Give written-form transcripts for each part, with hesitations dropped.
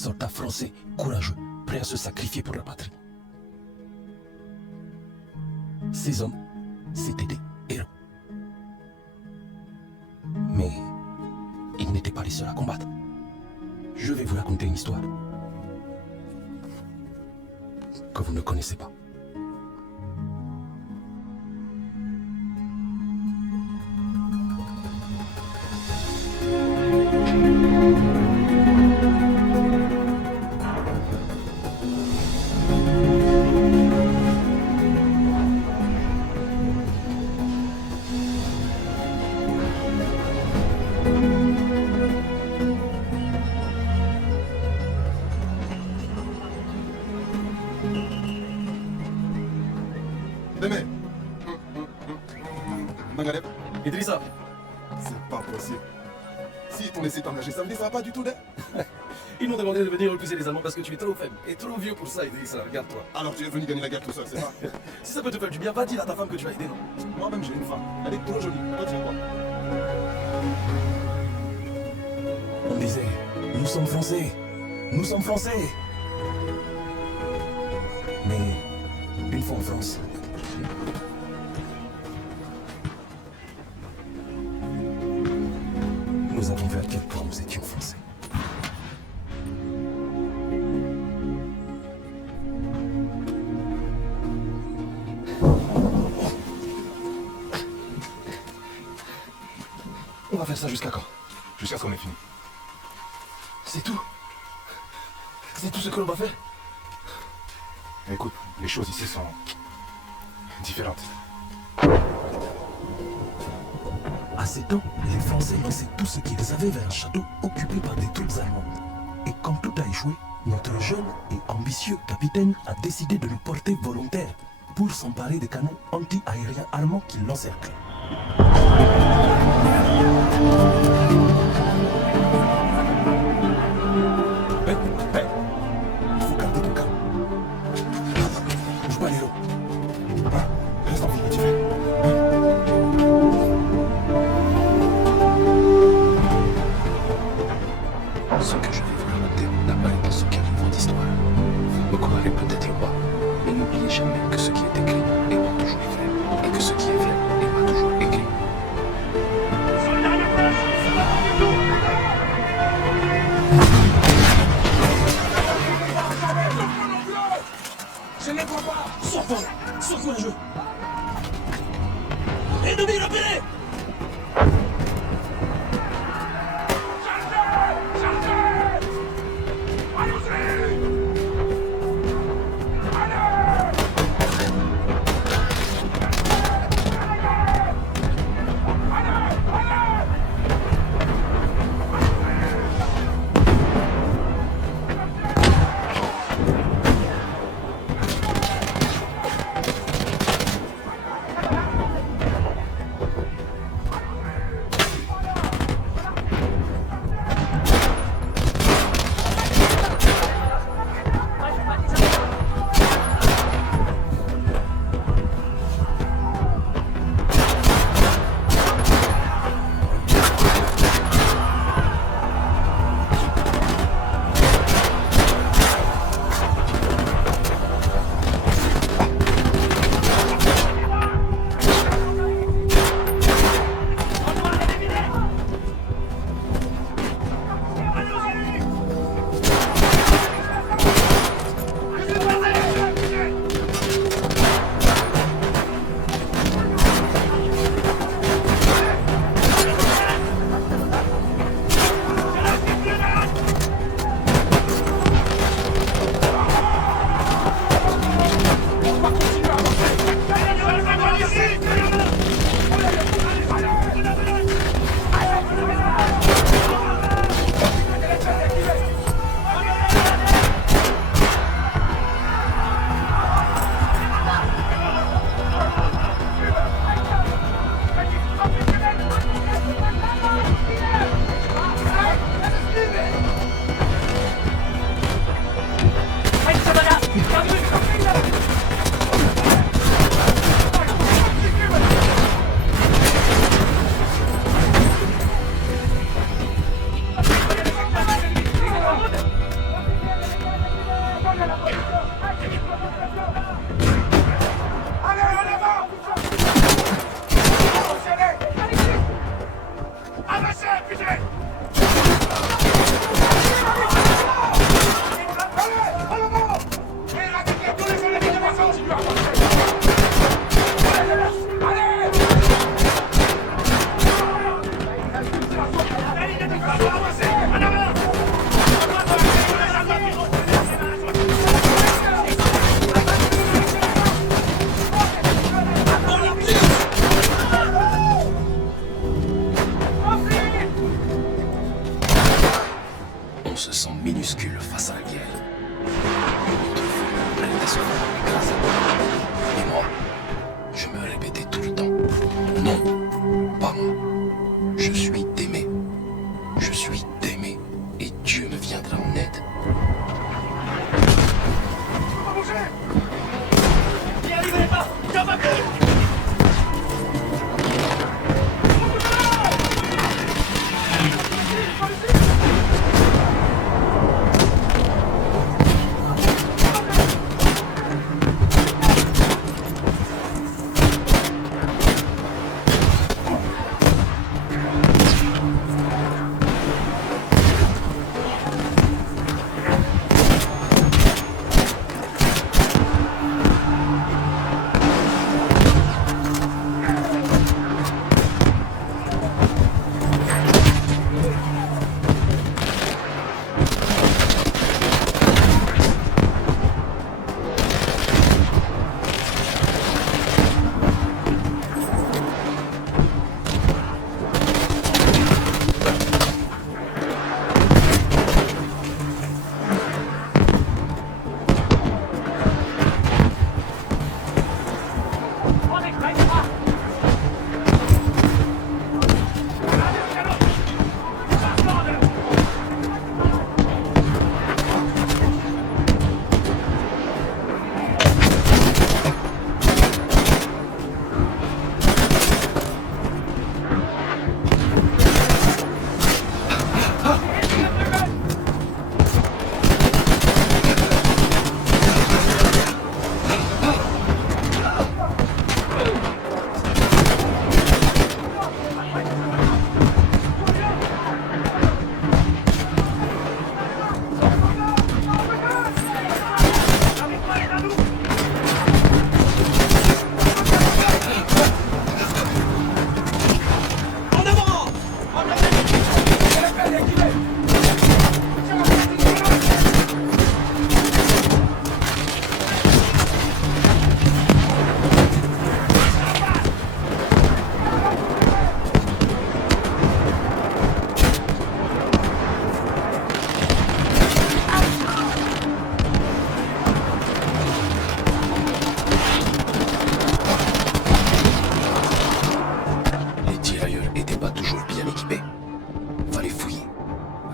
soldats français courageux, prêts à se sacrifier pour la patrie. Ces hommes, c'étaient des héros. Mais ils n'étaient pas les seuls à combattre. Je vais vous raconter une histoire que vous ne connaissez pas. Demain. Mangalep, Idrissa, c'est pas possible. Si ton essai t'engager, ça veut dire que ça va pas du tout, ils m'ont demandé de venir repousser les Allemands parce que tu es trop faible et trop vieux pour ça, Idrissa. Regarde-toi. Alors tu es venu gagner la guerre tout seul, c'est ça? Si ça peut te faire du bien, va dire à ta femme que tu vas aider, non? Moi-même j'ai une femme. Elle est trop jolie. Toi tu es quoi? On disait, nous sommes français, nous sommes français. Mais une fois en France, nous avons vu à quel point nous étions français. On va faire ça jusqu'à quand? Jusqu'à ce qu'on ait fini. C'est tout? C'est tout ce que l'on va faire? Écoute, les choses ici sont différentes. À ces temps, les Français lançaient tout ce qu'ils avaient vers un château occupé par des troupes allemandes. Et quand tout a échoué, notre jeune et ambitieux capitaine a décidé de nous porter volontaires pour s'emparer des canons anti-aériens allemands qui l'encerclaient. Hé, hé, il faut garder ton calme. Bouge pas les héros. Reste en vie, tu fais. Ce que je vais vous raconter n'a pas été ce qu'arrive en histoire. Vous me croirez peut-être pas, mais n'oubliez jamais que ce qui est écrit est pas toujours vrai, et que ce qui est vrai n'est pas toujours écrit. Je ne les crois pas. Sois courageux. Ennemi repéré.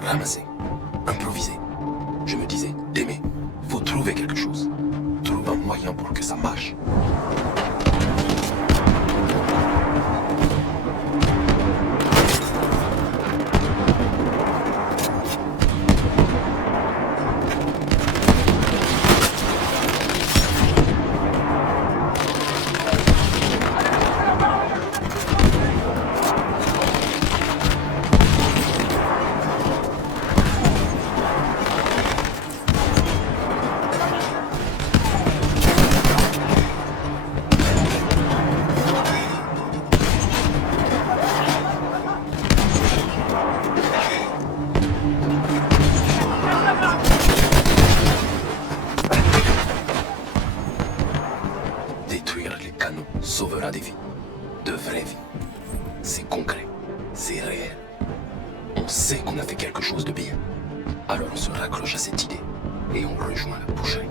Ramasser, improviser. Je me disais, d'aimer, faut trouver quelque chose. Trouve un moyen pour que ça marche. Sauvera des vies, de vraies vies. C'est concret, c'est réel. On sait qu'on a fait quelque chose de bien. Alors on se raccroche à cette idée et on rejoint la boucherie.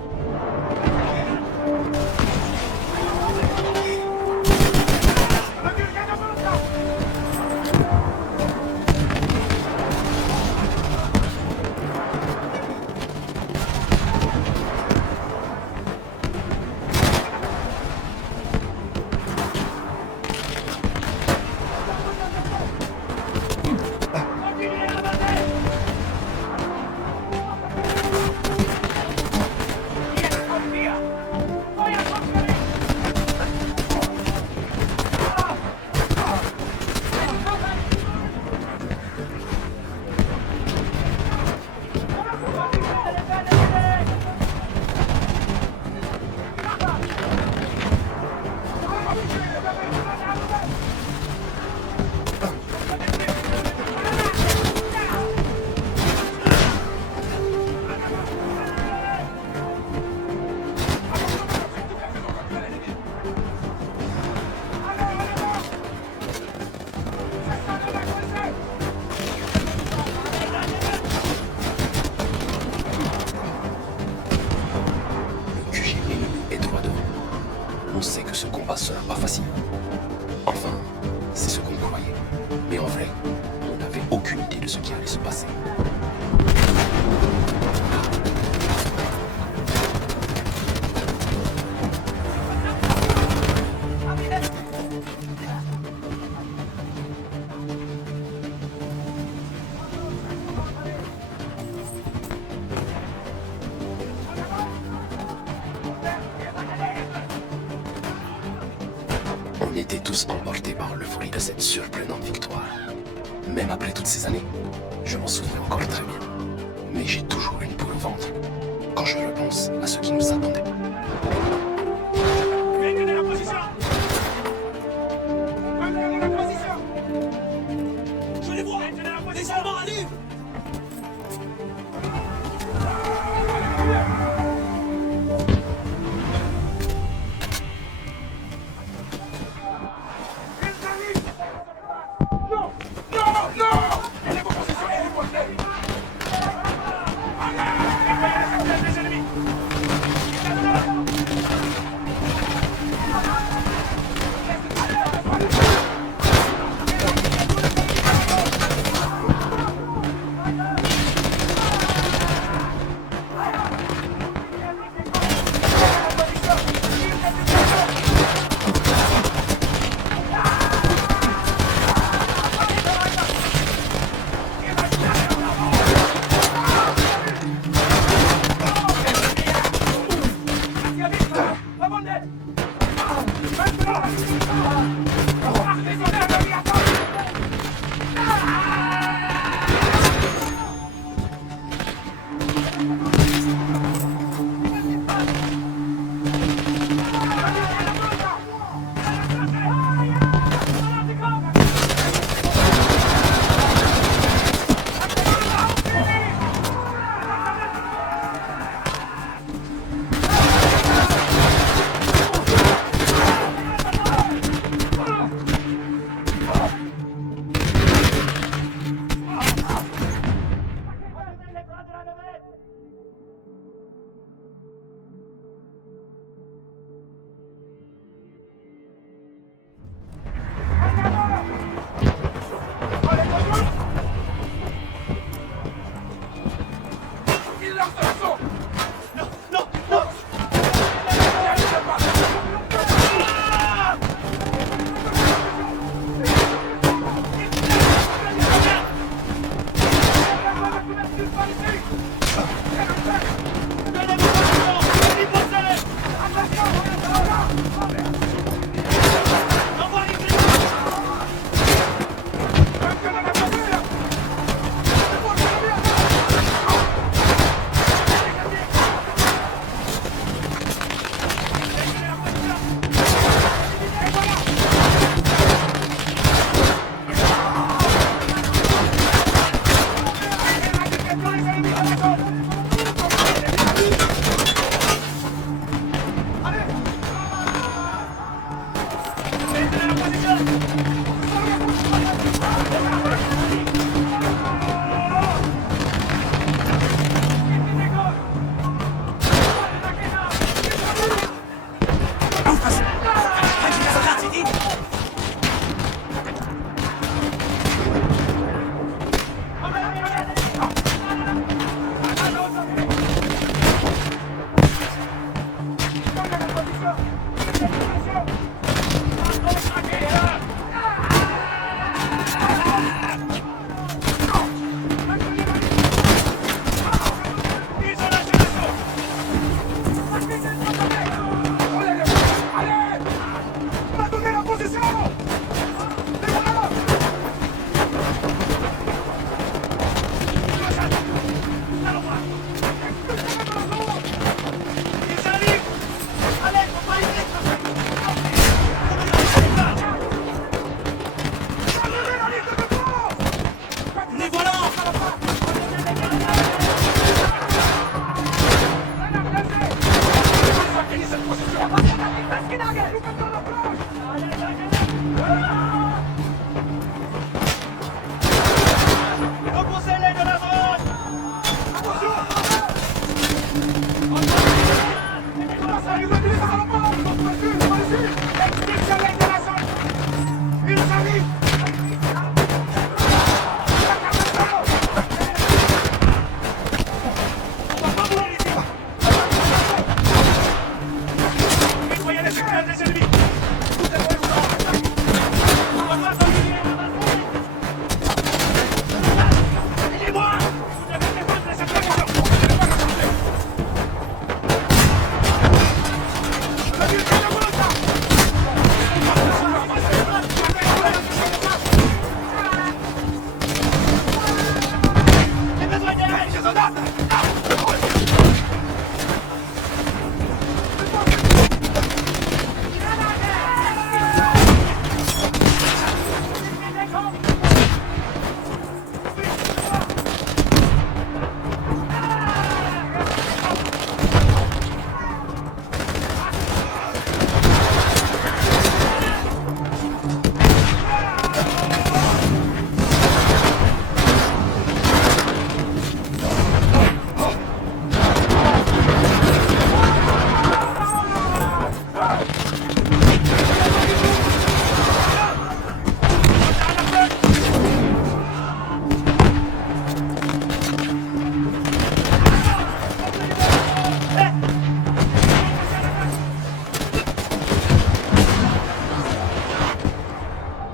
On sait que ce combat sera pas facile. Enfin, c'est ce qu'on croyait. Mais en vrai, on n'avait aucune idée de ce qui allait se passer. On était tous emportés par l'euphorie de cette surprenante victoire. Même après toutes ces années, je m'en souviens encore très bien. Mais j'ai toujours une boule au ventre quand je repense à ce qui nous attendait. Maintenez la position! Maintenez la position! Je les vois! Maintenez la position! Les Allemands arrivent!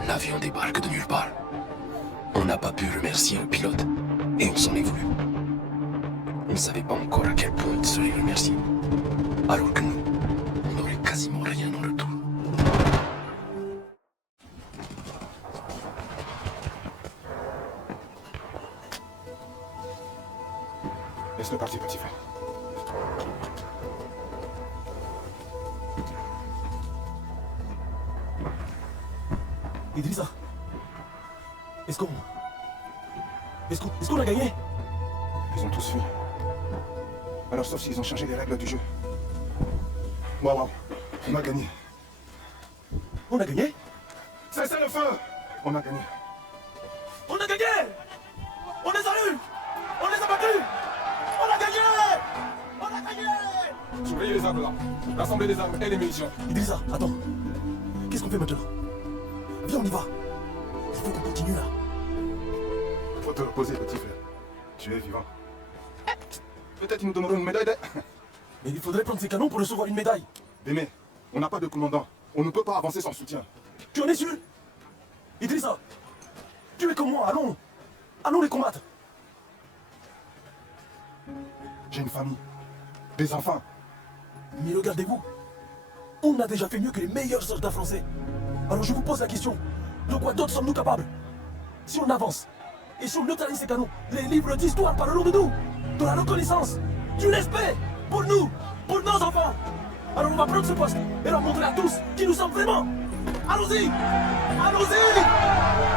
L'avion débarque de nulle part. On n'a pas pu remercier le pilote et on s'en est voulu. On ne savait pas encore à quel point il serait remercié. Alors que nous, on n'aurait quasiment rien en retour. Laisse-le partir, petit frère. Idrissa, est-ce qu'on a gagné? Ils ont tous fui. Alors sauf s'ils ont changé les règles du jeu. Waouh, on a gagné. On a gagné? Cessez le feu! On a gagné. On a gagné! On les a eus! On les a battus! On a gagné! On a gagné! Surveillez les armes là. Rassemblez les armes et les munitions. Idrissa, attends. Qu'est-ce qu'on fait maintenant? Viens, on y va. Il faut qu'on continue là. Faut te reposer, petit frère. Tu es vivant. Peut-être qu'ils nous donneront une médaille de... Mais il faudrait prendre ces canons pour recevoir une médaille. Démé, on n'a pas de commandant. On ne peut pas avancer sans soutien. Tu en es sûr? Idrissa, tu es comme moi, allons. Allons les combattre. J'ai une famille. Des enfants. Mais regardez-vous. On a déjà fait mieux que les meilleurs soldats français. Alors je vous pose la question. De quoi d'autre sommes-nous capables? Si on avance et si on neutralise ces canons, les livres d'histoire parleront de nous. De la reconnaissance, du respect pour nous, pour nos enfants. Alors on va prendre ce poste et leur montrer à tous qui nous sommes vraiment. Allons-y! Allons-y!